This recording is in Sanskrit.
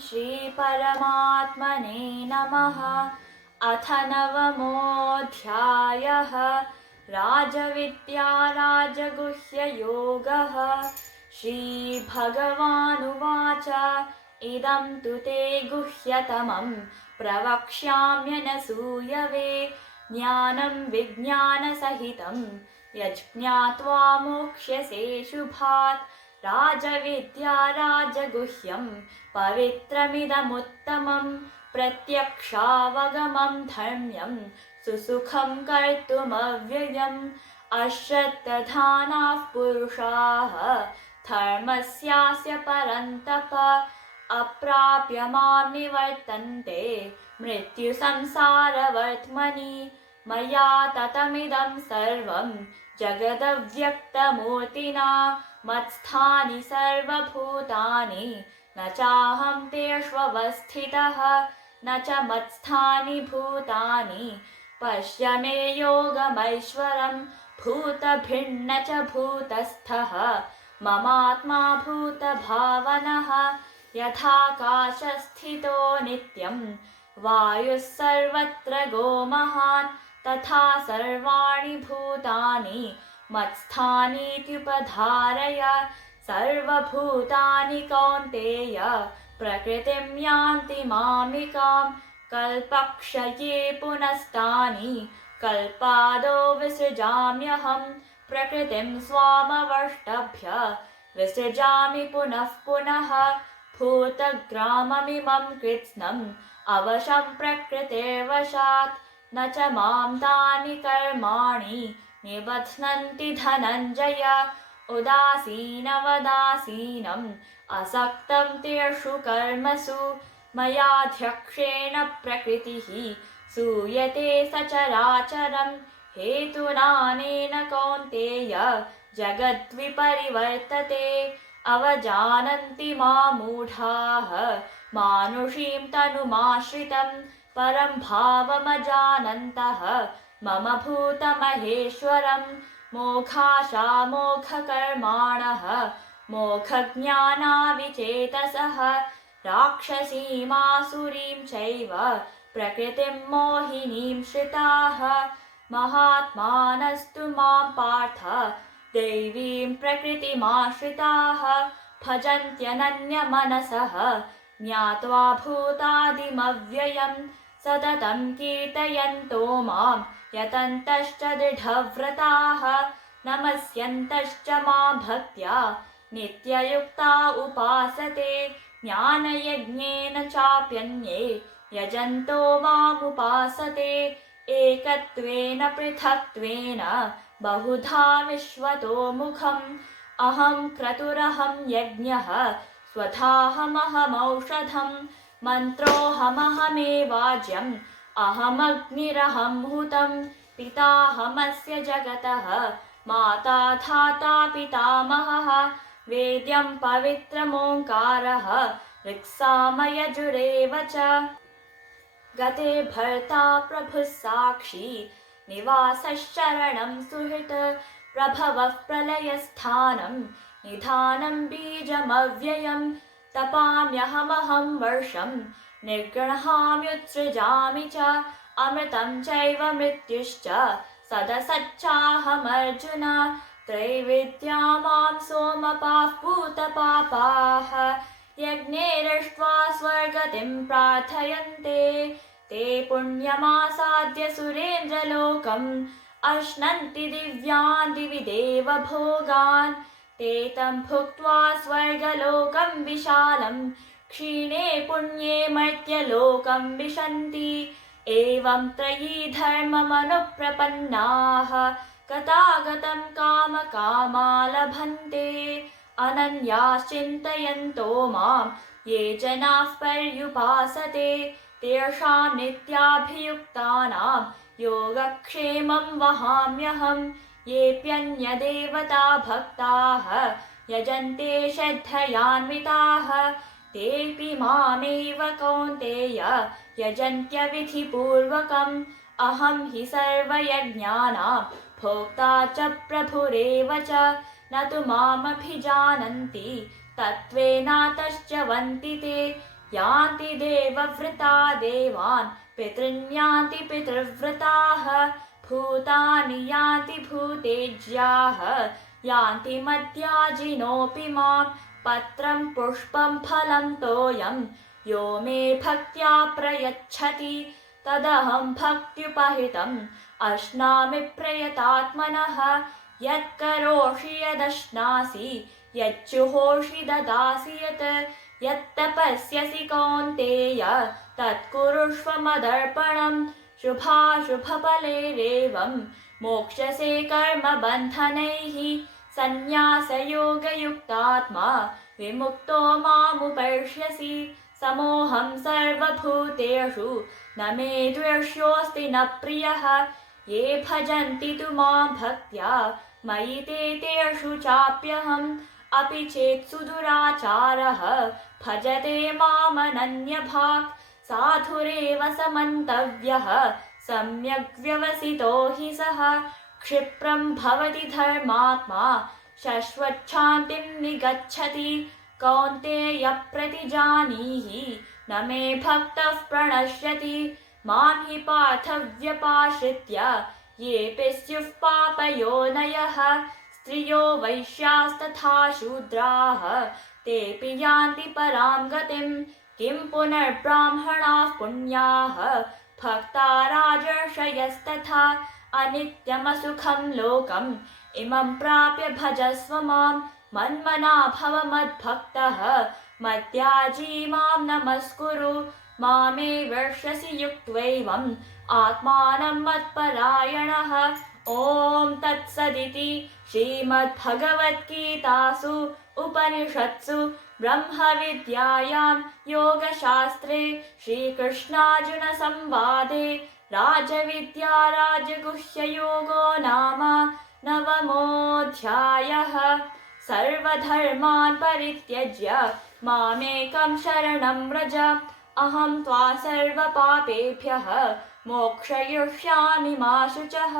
श्रीपरमात्मने नमः। अथ नवमोऽध्यायः। राजविद्या राजगुह्ययोगः। श्रीभगवानुवाच इदं तु ते गुह्यतमं प्रवक्ष्याम्यनसूयवे। ज्ञानं विज्ञानसहितं यज्ज्ञात्वा मोक्ष्यसे शुभात्। राजविद्या राजगुह्यं पवित्रमिदमुत्तमं। प्रत्यक्षावगमं धर्म्यं सुसुखं कर्तुमव्ययम्। अश्रद्धधानाः पुरुषाः धर्मस्यास्य परन्तप। अप्राप्य मां निवर्तन्ते मृत्युसंसारवर्त्मनि। मया ततमिदं सर्वं जगदव्यक्तमूर्तिना। मत्स्थानि सर्वभूतानि न चाहं तेष्वस्थितः। न च मत्स्थानि भूतानि पश्य मे योगमैश्वरम्। भूतभिन्न च भूतस्थः ममात्मा भूतभावनः। यथाकाशस्थितो नित्यं वायुः सर्वत्र गोमहान्। तथा सर्वाणि भूतानि मत्स्थानीत्युपधारय। सर्वभूतानि कौन्तेय प्रकृतिं यान्ति मामिकां। कल्पक्षये पुनस्तानि कल्पादो विसृजाम्यहं। प्रकृतिं स्वामवष्टभ्य विसृजामि पुनः पुनः। भूतग्राममिमं कृत्स्नम् अवशं प्रकृतेर्वशात्। न च मां तानि कर्माणि निबध्नन्ति धनञ्जय। उदासीनवदासीनम् असक्तं तेषु कर्मसु। मयाध्यक्षेण प्रकृतिः सूयते सचराचरम्। हेतुनानेन कौन्तेय जगद्विपरिवर्तते। अवजानन्ति मामूढाः मानुषीं तनुमाश्रितं। परं भावमजानन्तः मम भूतमहेश्वरम्। मोक्षाशा मोक्षकर्माणः मोक्षज्ञानाविचेतसः। राक्षसीमासुरीं चैव प्रकृतिं मोहिनीं श्रिताः। महात्मानस्तु मां पार्थ दैवीं प्रकृतिमाश्रिताः। भजन्त्यनन्यमनसः ज्ञात्वा भूतादिमव्ययम्। सततं कीर्तयन्तो मां यतन्तश्च दृढव्रताः। नमस्यन्तश्च मां भक्त्या नित्ययुक्ता उपासते। ज्ञानयज्ञेन चाप्यन्ये यजन्तो मामुपासते। एकत्वेन पृथक्त्वेन बहुधा विश्वतो मुखम्। अहं क्रतुरहं यज्ञः स्वधाहमहमौषधम्। मन्त्रोऽहमहमेवाज्यम् अहमग्निरहं हुतं। पिताहमस्य जगतः माता धाता पितामहः। वेद्यं पवित्रमोङ्कारः ऋक्सामयजुरेव च। गते भर्ता प्रभुः साक्षी निवासश्चरणं सुहृत्। प्रभवः प्रलयस्थानं निधानं बीजमव्ययम्। तपाम्यहमहं वर्षं निर्गृह्णाम्युत्सृजामि च। अमृतं चैव मृत्युश्च सदसच्चाहमर्जुन। त्रैविद्या मां सोमपाः पूतपापाः यज्ञैरिष्ट्वा स्वर्गतिं प्रार्थयन्ते। ते पुण्यमासाद्य सुरेन्द्रलोकम् अश्नन्ति दिव्यान् दिवि देवभोगान्। ते तं भुक्त्वा स्वर्गलोकं विशालं क्षीणे पुण्ये मर्त्यलोकं विशन्ति। एवं त्रयी धर्ममनुप्रपन्नाः गतागतं कामकामा लभन्ते। अनन्याश्चिन्तयन्तो मां ये जनाः पर्युपासते। तेषां नित्याभियुक्तानां योगक्षेमं वहाम्यहम्। येऽप्यन्यदेवता भक्ताः यजन्ते श्रद्धयान्विताः। तेऽपि मामेव कौन्तेय यजन्त्यविधिपूर्वकम्। अहं हि सर्वयज्ञानां भोक्ता च प्रभुरेव च। न तु मामभिजानन्ति तत्त्वेनातश्च वन्ति ते। यान्ति देवव्रता देवान् पितॄन् यान्ति पितृव्रताः भूतानि यान्ति भूतेज्याः यान्ति मद्याजिनोऽपि मां पत्रं पुष्पं फलं तोयं यो मे भक्त्या प्रयच्छति तदहं भक्त्युपहितम् अश्नामि प्रयतात्मनः यत्करोषि यदश्नासि यज्जुहोषि ददासि यत्तपस्यसि कौन्तेय तत्कुरुष्व मदर्पणम् शुभाशुभफलैरेवं मोक्षसे कर्मबन्धनैः सन्न्यासयोगयुक्तात्मा विमुक्तो मामुपैष्यसि समोऽहं सर्वभूतेषु न मे द्वेष्योऽस्ति न प्रियः ये भजन्ति तु मां भक्त्या मयि तेषु चाप्यहम् अपि चेत् सुदुराचारः भजते मामनन्यभाक् साधुरेव समन्तव्यः सम्यग् व्यवसितो हि सः क्षिप्रं भवति धर्मात्मा शश्वच्छान्तिं निगच्छति कौन्तेय प्रतिजानीहि न मे भक्तः प्रणश्यति मां हि पार्थव्यपाश्रित्य येऽपि स्युः पापयोनयः स्त्रियो वैश्यास्तथा शूद्राः तेऽपि यान्ति परां गतिम् किं पुनर्ब्राह्मणाः पुण्याः भक्ता राजर्षयस्तथा अनित्यमसुखं लोकम् इमं प्राप्य भजस्व मां मन्मना भव मद्भक्तः मद्याजी मां नमस्कुरु मामे वर्षसि युक्त्वैवम् आत्मानं मत्परायणः ॐ तत्सदिति श्रीमद्भगवद्गीतासु उपनिषत्सु ब्रह्मविद्यायां योगशास्त्रे श्रीकृष्णार्जुनसंवादे राजविद्या राजगुह्ययोगो नाम 9मोऽध्यायः सर्वधर्मान् परित्यज्य मामेकं शरणं व्रज अहं त्वा सर्वपापेभ्यः मोक्षयिष्यामि मा शुचः।